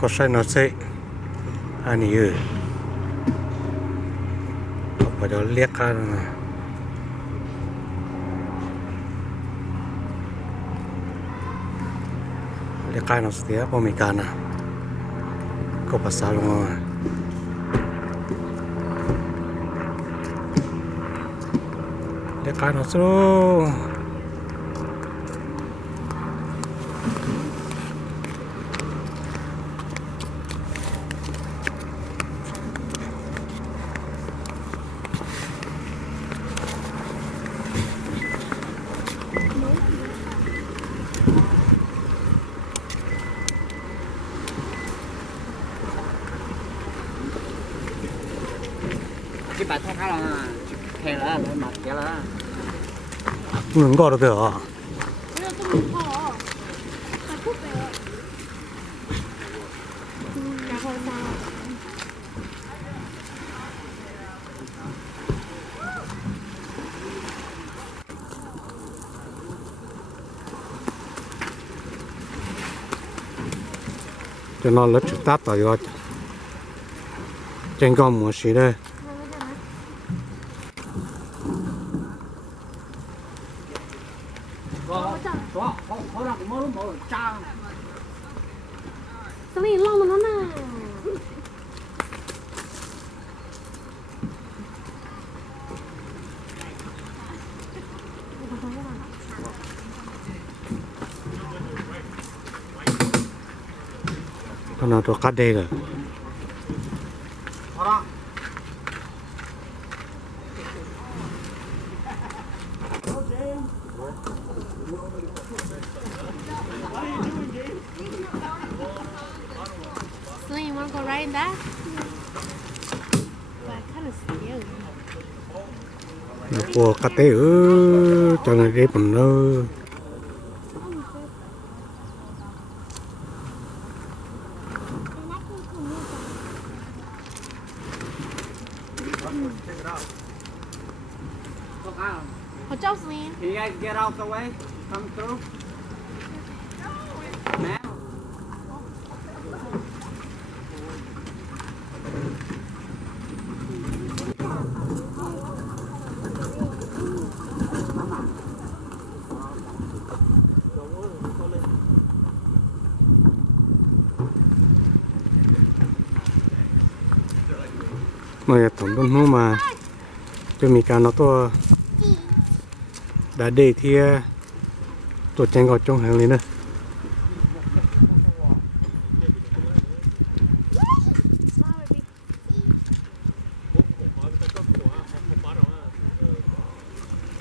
có sai nó sẽ anh ấy phải đó liếc ra nè liếc ra nó sẽ có mấy cái nè có bắt sao luôn rồi liếc ra nó sẽ cái bà thay khá là khe là mặt kia là ngừng gọi được rồi cho nó lỡ chụp tát vào rồi trên con một xí đây sao mày lo mà nó nè con nào tôi cắt đây rồi So you want to go right in that? But I kind of scared. của cắt đây cho nó đi bằng nó Hold on, Celine. Can you guys get out the way? Come through. Now. mà tổng đông nó mà cho mình cả nó to đã để thì tổ tranh gọi trong hàng lên nữa